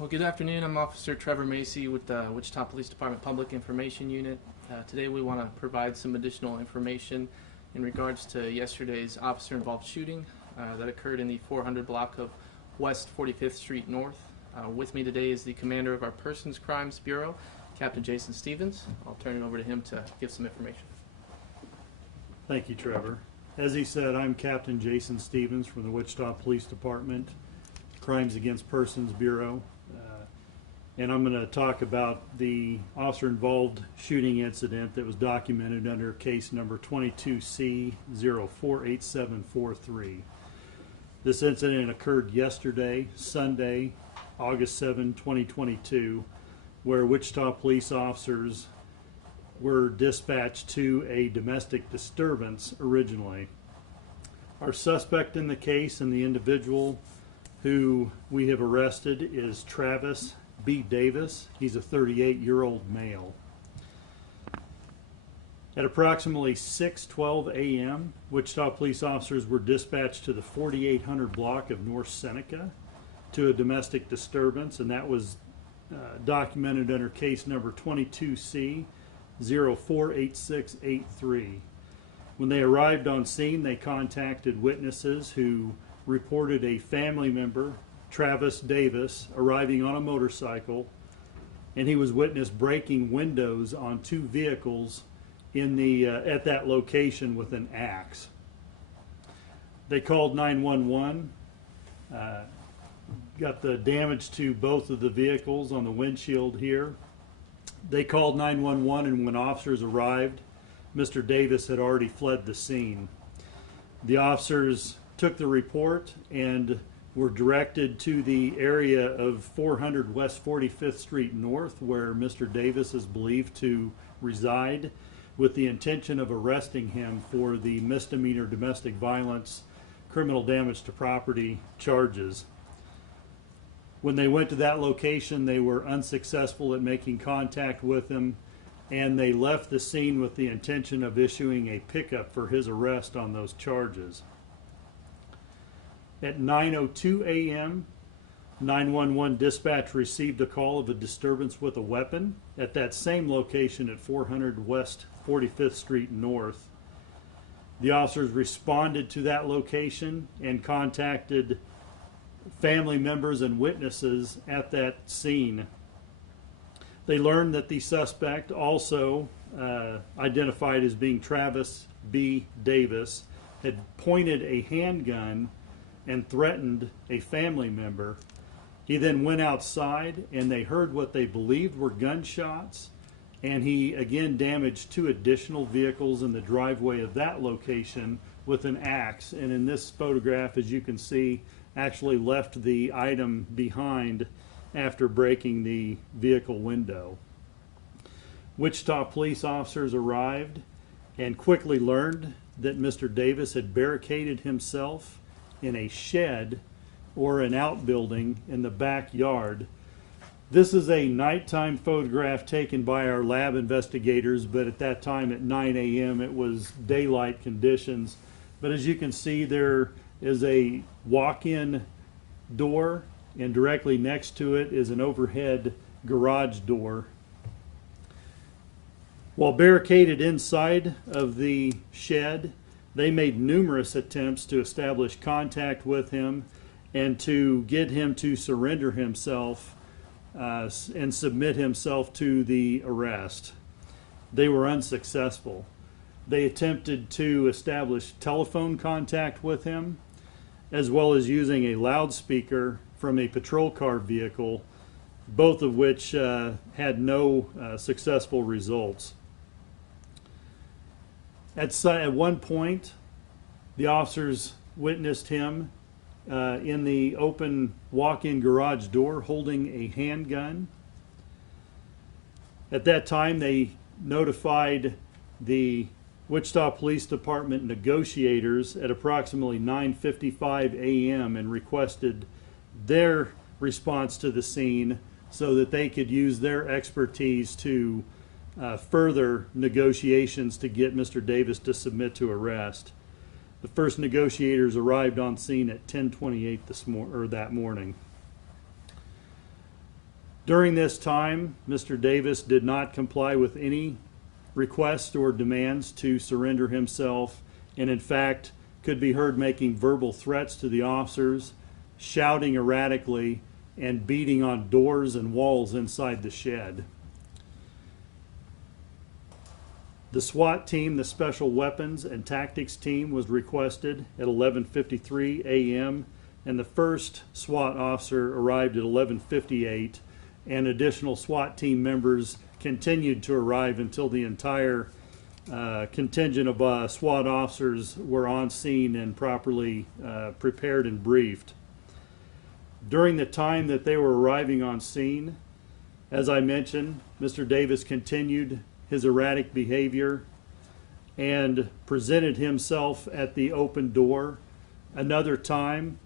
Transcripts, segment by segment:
Well, good afternoon. I'm Officer Trevor Macy with the Wichita Police Department Public Information Unit. Today we want to provide some additional information in regards to yesterday's officer-involved shooting that occurred in the 400 block of West 45th Street North. With me today is the commander of our Persons Crimes Bureau, Captain Jason Stevens. I'll turn it over to him to give some information. Thank you, Trevor. As he said, I'm Captain Jason Stevens from the Wichita Police Department Crimes Against Persons Bureau. And I'm going to talk about the officer-involved shooting incident that was documented under case number 22C048743. This incident occurred yesterday, Sunday, August 7, 2022, where Wichita police officers were dispatched to a domestic disturbance originally. Our suspect in the case and the individual who we have arrested is Travis B. Davis. He's a 38-year-old male. At approximately 6:12 a.m., Wichita police officers were dispatched to the 4800 block of North Seneca to a domestic disturbance, and that was documented under case number 22C048683. When they arrived on scene, they contacted witnesses who reported a family member, Travis Davis, arriving on a motorcycle, and he was witnessed breaking windows on two vehicles in the at that location with an axe. They called 911, got the damage to both of the vehicles on the windshield here. They called 911, and when officers arrived, Mr. Davis had already fled the scene. The officers took the report and were directed to the area of 400 West 45th Street North, where Mr. Davis is believed to reside, with the intention of arresting him for the misdemeanor domestic violence, criminal damage to property charges. When they went to that location, they were unsuccessful at making contact with him, and they left the scene with the intention of issuing a pickup for his arrest on those charges. At 9:02 a.m., 911 dispatch received a call of a disturbance with a weapon at that same location at 400 West 45th Street North. The officers responded to that location and contacted family members and witnesses at that scene. They learned that the suspect, also identified as being Travis B. Davis, had pointed a handgun and threatened a family member. He then went outside, and they heard what they believed were gunshots, and he again damaged two additional vehicles in the driveway of that location with an axe, and in this photograph, as you can see, actually left the item behind after breaking the vehicle window. Wichita police officers arrived and quickly learned that Mr. Davis had barricaded himself in a shed or an outbuilding in the backyard. This is a nighttime photograph taken by our lab investigators, but at that time at 9 a.m. it was daylight conditions. But as you can see, there is a walk-in door, and directly next to it is an overhead garage door. While barricaded inside of the shed, they made numerous attempts to establish contact with him and to get him to surrender himself and submit himself to the arrest. They were unsuccessful. They attempted to establish telephone contact with him, as well as using a loudspeaker from a patrol car vehicle, both of which had no successful results. At one point, the officers witnessed him in the open walk-in garage door holding a handgun. At that time, they notified the Wichita Police Department negotiators at approximately 9:55 a.m. and requested their response to the scene so that they could use their expertise to further negotiations to get Mr. Davis to submit to arrest. The first negotiators arrived on scene at 10:28 that morning. During this time, Mr. Davis did not comply with any requests or demands to surrender himself, and in fact could be heard making verbal threats to the officers, shouting erratically, and beating on doors and walls inside the shed. The SWAT team, the Special Weapons and Tactics team, was requested at 11:53 a.m. and the first SWAT officer arrived at 11:58, and additional SWAT team members continued to arrive until the entire contingent of SWAT officers were on scene and properly prepared and briefed. During the time that they were arriving on scene, as I mentioned, Mr. Davis continued his erratic behavior and presented himself at the open door. Another time,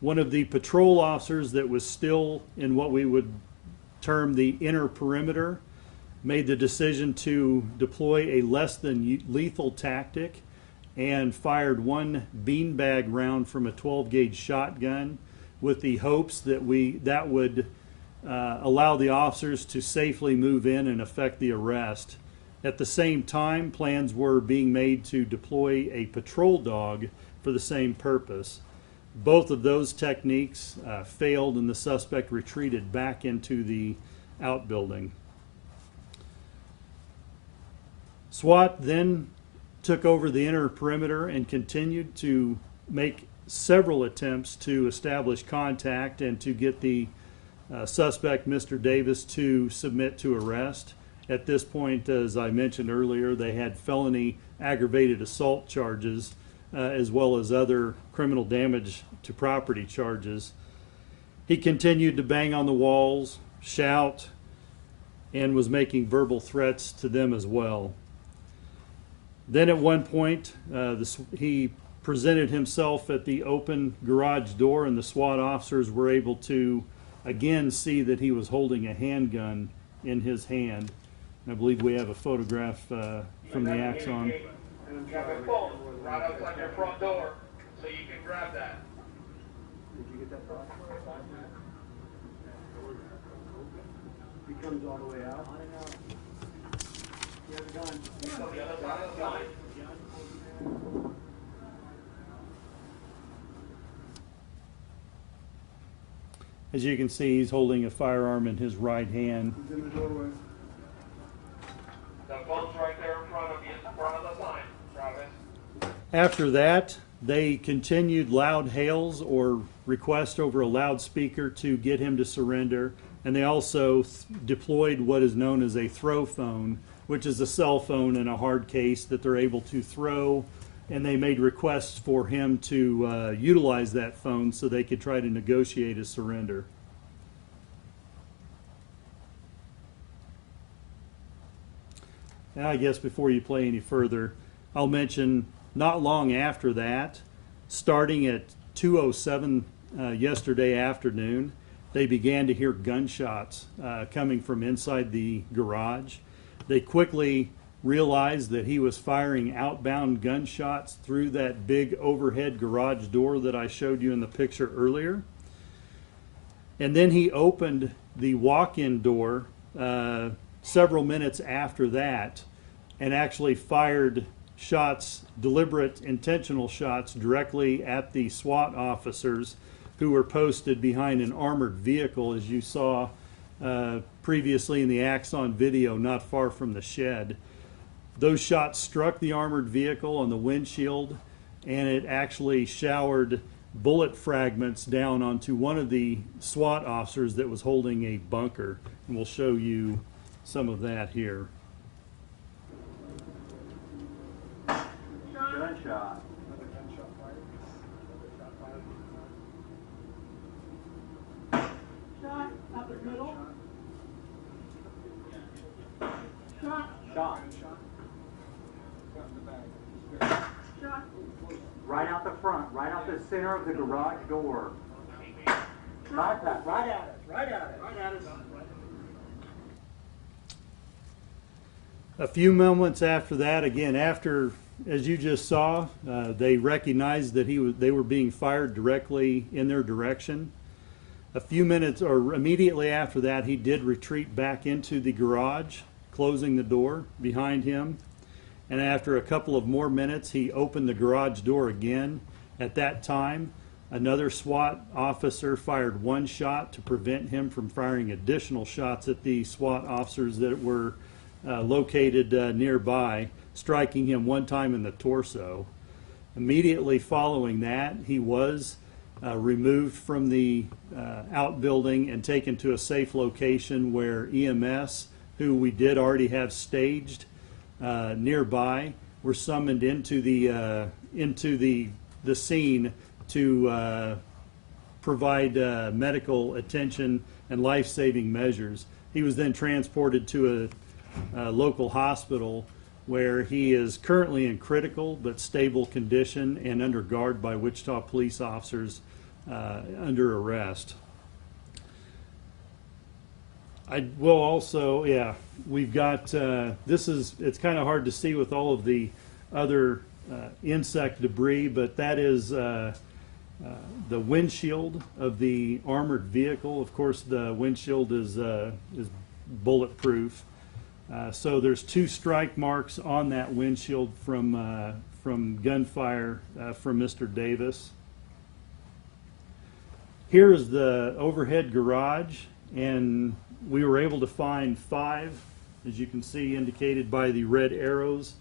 one of the patrol officers that was still in what we would term the inner perimeter made the decision to deploy a less than lethal tactic and fired one beanbag round from a 12-gauge shotgun with the hopes that that would allow the officers to safely move in and effect the arrest. At the same time, plans were being made to deploy a patrol dog for the same purpose. Both of those techniques failed, and the suspect retreated back into the outbuilding. SWAT then took over the inner perimeter and continued to make several attempts to establish contact and to get the suspect, Mr. Davis, to submit to arrest. At this point, as I mentioned earlier, they had felony aggravated assault charges as well as other criminal damage to property charges. He continued to bang on the walls, shout, and was making verbal threats to them as well. Then at one point, he presented himself at the open garage door, and the SWAT officers were able to again see that he was holding a handgun in his hand. I believe we have a photograph from the Axon. You have a phone right outside your front door, so you can grab that. Did you get that from? He comes all the way out. You have a gun. He's on the other side of the line. As you can see, he's holding a firearm in his right hand. He's in the doorway. The phone's right there in front of you, in front of the sign, Travis. After that, they continued loud hails or requests over a loudspeaker to get him to surrender, and they also deployed what is known as a throw phone, which is a cell phone in a hard case that they're able to throw, and they made requests for him to utilize that phone so they could try to negotiate a surrender. Now, I guess before you play any further, I'll mention not long after that, starting at 2:07 yesterday afternoon, they began to hear gunshots coming from inside the garage. They quickly realized that he was firing outbound gunshots through that big overhead garage door that I showed you in the picture earlier. And then he opened the walk-in door several minutes after that and actually fired shots, deliberate, intentional shots, directly at the SWAT officers who were posted behind an armored vehicle, as you saw previously in the Axon video, not far from the shed. Those shots struck the armored vehicle on the windshield, and it actually showered bullet fragments down onto one of the SWAT officers that was holding a bunker. And we'll show you some of that here. Gunshot. Shot up the middle. Shot. Shot. Shot. Right out the front, right out the center of the garage door. Right at it, right at it, right at it, right at it. A few moments after that, again, after, as you just saw, they recognized that they were being fired directly in their direction. A few minutes or immediately after that, he did retreat back into the garage, closing the door behind him. And after a couple of more minutes, he opened the garage door again. At that time, another SWAT officer fired one shot to prevent him from firing additional shots at the SWAT officers that were located nearby, striking him one time in the torso. Immediately following that, he was removed from the outbuilding and taken to a safe location where EMS, who we did already have staged nearby, were summoned into the scene to provide medical attention and life-saving measures. He was then transported to a local hospital where he is currently in critical but stable condition and under guard by Wichita police officers under arrest. I will also, we've got, it's kind of hard to see with all of the other insect debris, but that is the windshield of the armored vehicle. Of course, the windshield is bulletproof. So there's 2 strike marks on that windshield from gunfire from Mr. Davis. Here is the overhead garage, and we were able to find 5, as you can see indicated by the red arrows,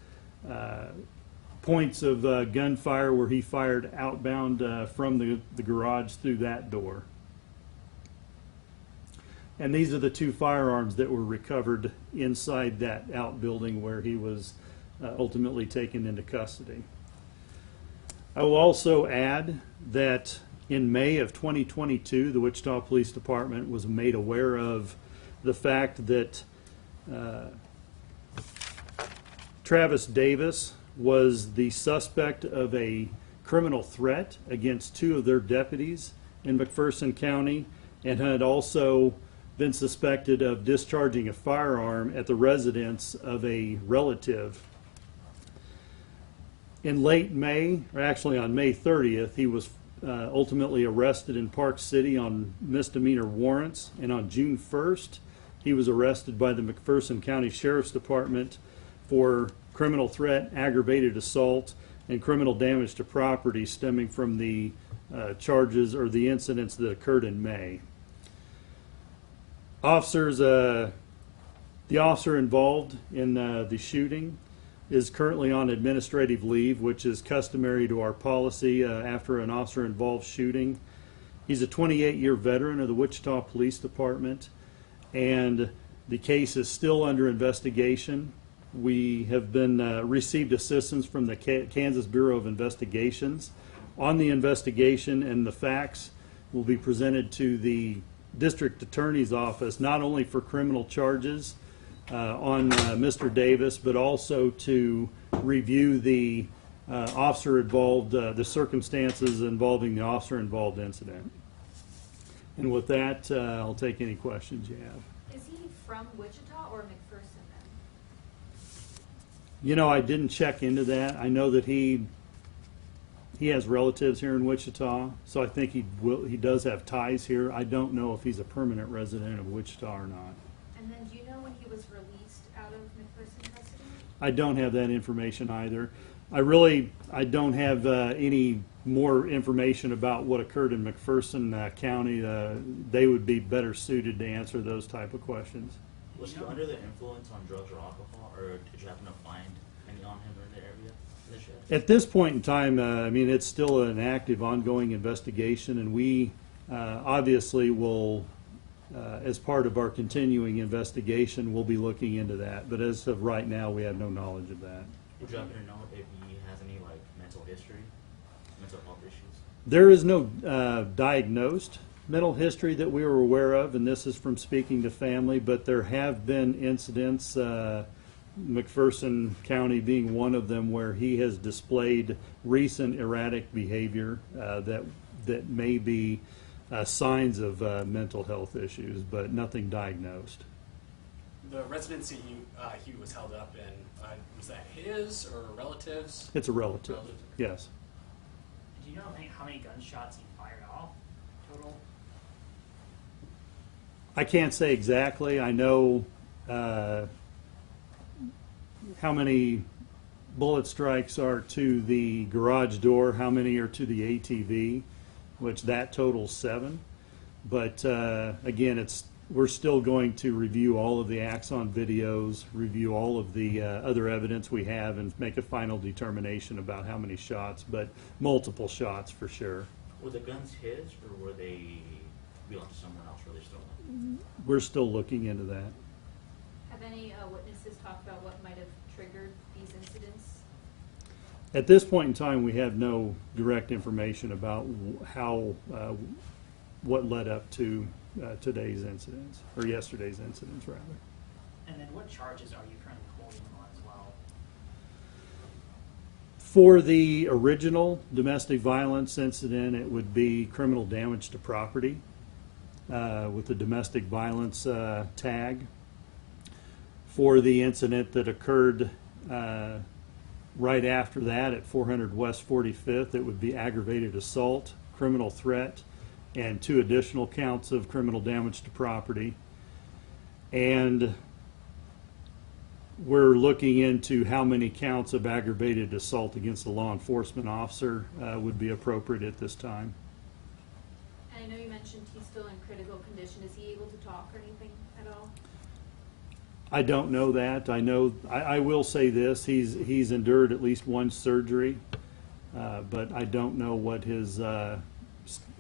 points of gunfire where he fired outbound from the garage through that door. And these are the 2 firearms that were recovered inside that outbuilding where he was ultimately taken into custody. I will also add that in May of 2022, the Wichita Police Department was made aware of the fact that Travis Davis was the suspect of a criminal threat against 2 of their deputies in McPherson County, and had also been suspected of discharging a firearm at the residence of a relative. In late May, or actually on May 30th, he was ultimately arrested in Park City on misdemeanor warrants, and on June 1st, he was arrested by the McPherson County Sheriff's Department for criminal threat, aggravated assault, and criminal damage to property stemming from the charges or the incidents that occurred in May. The officer involved in the shooting is currently on administrative leave, which is customary to our policy after an officer-involved shooting. He's a 28-year veteran of the Wichita Police Department, and the case is still under investigation. We have been received assistance from the Kansas Bureau of Investigations on the investigation, and the facts will be presented to the District Attorney's Office, not only for criminal charges on Mr. Davis, but also to review the officer involved, the circumstances involving the officer involved incident. And with that, I'll take any questions you have. Is he from Wichita or McPherson then? You know, I didn't check into that. I know that he has relatives here in Wichita, so I think he does have ties here. I don't know if he's a permanent resident of Wichita or not. And then do you know when he was released out of McPherson custody? I don't have that information either. I don't have any more information about what occurred in McPherson County. They would be better suited to answer those type of questions. Was he under the influence on drugs or alcohol, or did you happen to find any on him in the area? At this point in time, I mean, it's still an active, ongoing investigation, and we obviously will, as part of our continuing investigation, we'll be looking into that. But as of right now, we have no knowledge of that. Would you happen to know if he has any mental history, mental health issues? There is no diagnosed mental history that we were aware of, and this is from speaking to family, but there have been incidents, McPherson County being one of them, where he has displayed recent erratic behavior that may be signs of mental health issues, but nothing diagnosed. The residency he was held up in, was that his or relatives? It's a relative, yes. Do you know how many gunshots he fired off total? I can't say exactly. I know how many bullet strikes are to the garage door, how many are to the ATV, which that totals 7. But again, we're still going to review all of the Axon videos, review all of the other evidence we have, and make a final determination about how many shots, but multiple shots for sure. Were the guns his, or were they belong to someone else, or were they stolen? We're still looking into that. Have any witnesses talked about what might have triggered these incidents? At this point in time, we have no direct information about what led up to today's incidents, or yesterday's incidents, rather. And then what charges are you currently holding them on as well? For the original domestic violence incident, it would be criminal damage to property with the domestic violence tag. For the incident that occurred right after that at 400 West 45th, it would be aggravated assault, criminal threat, and 2 additional counts of criminal damage to property. And we're looking into how many counts of aggravated assault against a law enforcement officer would be appropriate at this time. And I know you mentioned he's still in critical condition. Is he able to talk or anything at all? I don't know that. I know. I will say this: he's endured at least 1 surgery, but I don't know what his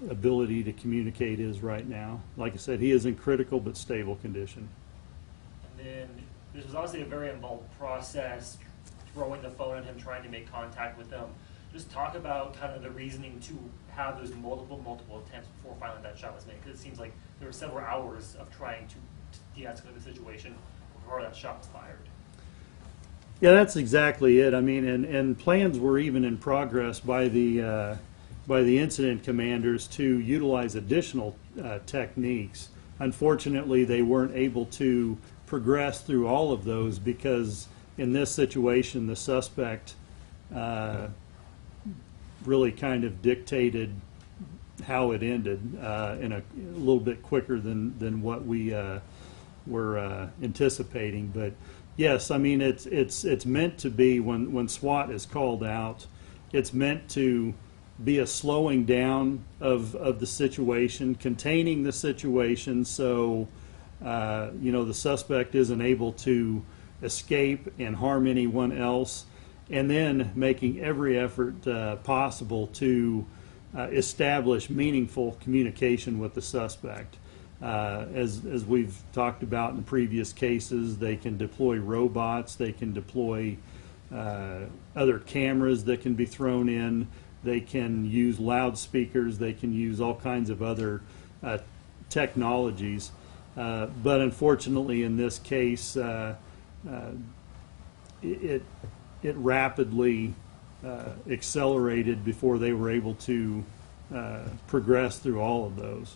ability to communicate is right now. Like I said, he is in critical but stable condition. And then this was obviously a very involved process, throwing the phone at him, trying to make contact with them. Just talk about kind of the reasoning to have those multiple attempts before finally that shot was made, because it seems like there were several hours of trying to de-escalate the situation before that shot was fired. Yeah, that's exactly it. I mean, and plans were even in progress by the incident commanders to utilize additional techniques. Unfortunately, they weren't able to progress through all of those because in this situation, the suspect really kind of dictated how it ended in a little bit quicker than what we were anticipating. But yes, I mean, it's meant to be, when SWAT is called out, it's meant to be a slowing down of the situation, containing the situation so the suspect isn't able to escape and harm anyone else, and then making every effort possible to establish meaningful communication with the suspect. As we've talked about in previous cases, they can deploy robots, they can deploy other cameras that can be thrown in, they can use loudspeakers, they can use all kinds of other technologies. But unfortunately in this case, it rapidly accelerated before they were able to progress through all of those.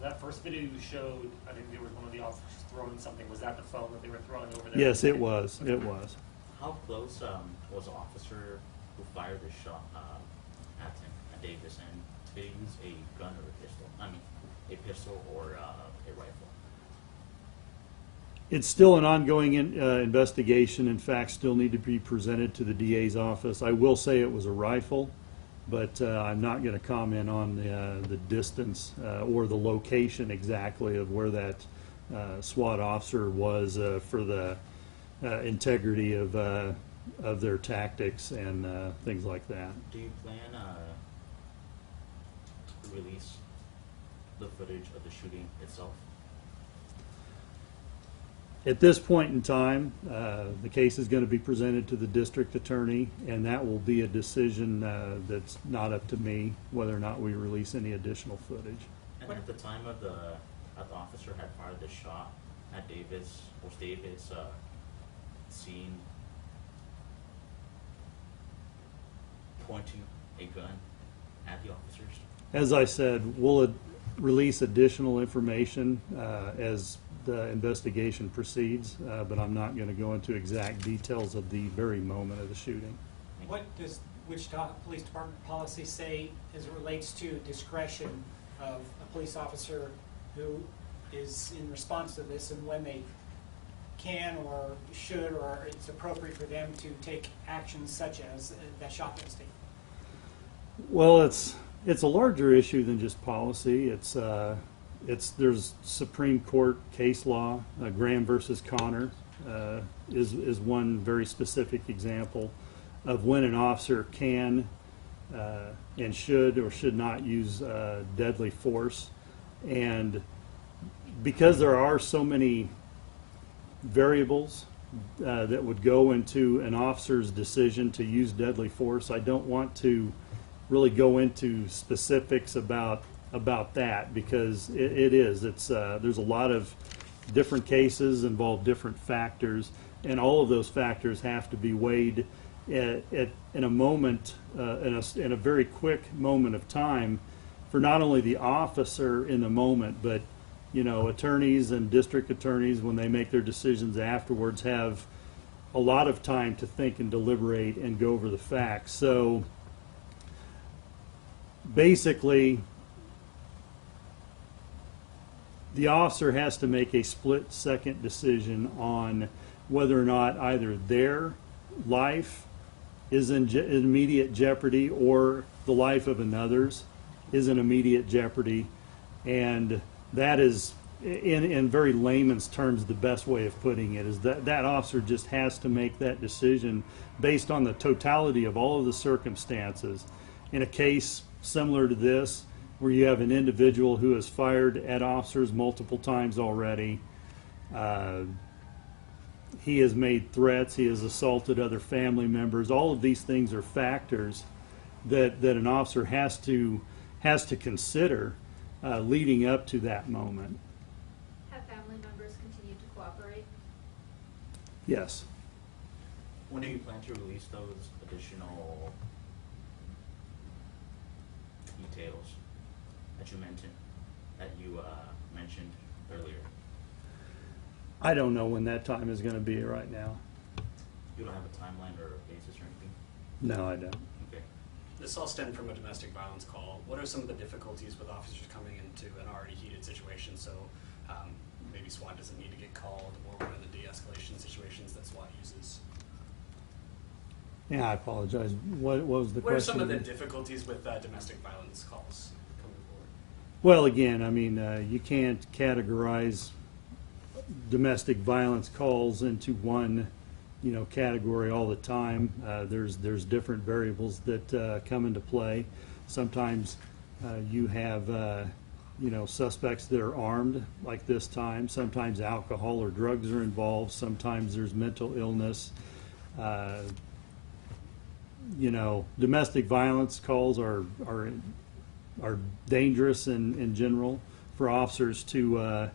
That first video you showed, I think there was one of the officers throwing something. Was that the phone that they were throwing over there? Yes, it was. It was. How close was the officer who fired the shot at him, at Davis, and did he use a gun or a pistol? I mean, a pistol or a rifle? It's still an ongoing investigation. In fact, still need to be presented to the DA's office. I will say it was a rifle, but I'm not going to comment on the distance or the location exactly of where that SWAT officer was for the integrity of their tactics and things like that. Do you plan to release the footage of the shooting itself? At this point in time, the case is going to be presented to the district attorney, and that will be a decision that's not up to me whether or not we release any additional footage. And at the time of the officer had fired the shot at Davis, was Davis seen pointing a gun at the officers? As I said, we'll release additional information as the investigation proceeds, but I'm not going to go into exact details of the very moment of the shooting. What does Wichita Police Department policy say as it relates to discretion of a police officer who is in response to this and when they can or should or it's appropriate for them to take actions such as that shot that was taken? Well, it's a larger issue than just policy. There's Supreme Court case law. Graham versus Connor is one very specific example of when an officer can and should or should not use deadly force. And because there are so many variables that would go into an officer's decision to use deadly force, I don't want to really go into specifics about that, because there's a lot of different cases involve different factors, and all of those factors have to be weighed in a moment, in a very quick moment of time, for not only the officer in the moment, but attorneys and district attorneys, when they make their decisions afterwards, have a lot of time to think and deliberate and go over the facts. So basically, the officer has to make a split-second decision on whether or not either their life is in immediate jeopardy or the life of another's is in immediate jeopardy. And that is, in very layman's terms, the best way of putting it is that officer just has to make that decision based on the totality of all of the circumstances. In a case similar to this, where you have an individual who has fired at officers multiple times already, he has made threats, he has assaulted other family members. All of these things are factors that an officer has to consider leading up to that moment. Have family members continued to cooperate? Yes. When do you plan to release those additional details that you mentioned earlier? I don't know when that time is going to be right now. You don't have a timeline or a basis or anything? No, I don't. Okay. This all stemmed from a domestic violence call. What are some of the difficulties with officers coming into an already heated situation? So maybe SWAT doesn't need to get called, or one of the de-escalation situations that SWAT uses. Yeah, I apologize. What was the question? What are some of the difficulties with domestic violence calls coming forward? Well, again, I mean, you can't categorize domestic violence calls into one, category all the time. There's different variables that come into play. Sometimes you have, suspects that are armed, like this time. Sometimes alcohol or drugs are involved. Sometimes there's mental illness. Domestic violence calls are dangerous in general for officers to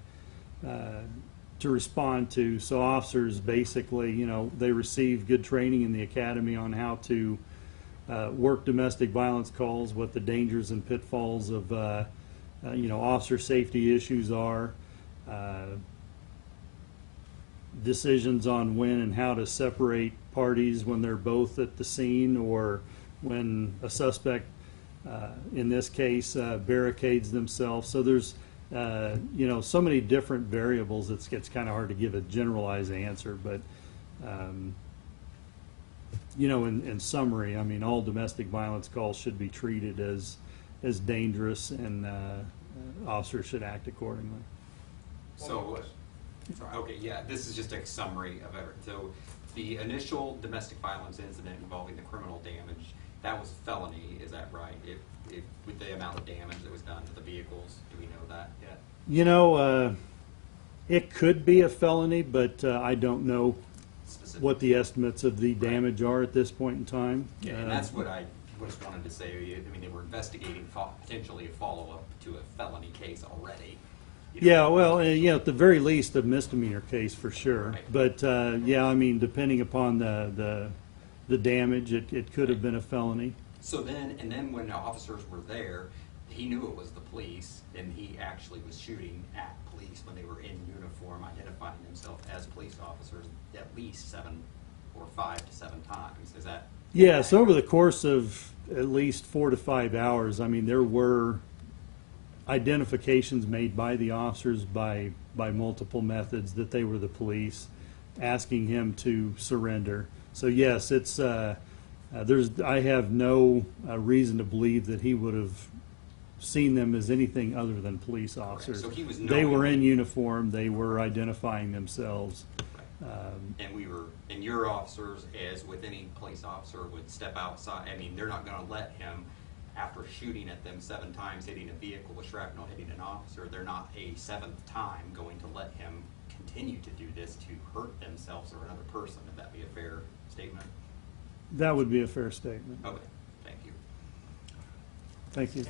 respond to. So officers basically, they receive good training in the academy on how to work domestic violence calls, what the dangers and pitfalls of officer safety issues are, decisions on when and how to separate parties when they're both at the scene, or when a suspect, in this case, barricades themselves. So there's so many different variables. It's kind of hard to give a generalized answer, but in summary, I mean, all domestic violence calls should be treated as dangerous, and officers should act accordingly. So, okay, yeah, this is just a summary of everything. So, the initial domestic violence incident involving the criminal damage, that was a felony, is that right? With the amount of damage that was done to the vehicles, do we know that yet? It could be a felony, but I don't know what the estimates of the damage are at this point in time. Yeah, and that's what I just wanted to say. I mean, they were investigating potentially a follow-up to a felony case already. Yeah, well, at the very least, a misdemeanor case for sure. Right. But yeah, I mean, depending upon the damage, it could have been a felony. So then when the officers were there, he knew it was the police, and he actually was shooting at police when they were in uniform, identifying themselves as police officers at least 5 to 7 times. Is that? Yes, over the course of at least 4 to 5 hours, I mean, there were identifications made by the officers by multiple methods that they were the police, asking him to surrender. So yes, it's I have no reason to believe that he would have seen them as anything other than police officers. So he was They were in knowingly- uniform. They were identifying themselves. And your officers, as with any police officer, would step outside. I mean, they're not going to let him, after shooting at them 7 times, hitting a vehicle with shrapnel, hitting an officer, they're not a 7th time going to let him continue to do this to hurt themselves or another person. Would that be a fair statement? That would be a fair statement. Okay, thank you. Thank you.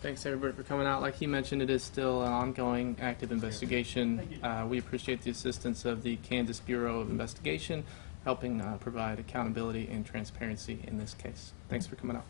Thanks everybody for coming out. Like he mentioned, it is still an ongoing active investigation. We appreciate the assistance of the Kansas Bureau of Investigation, helping provide accountability and transparency in this case. Thanks for coming out.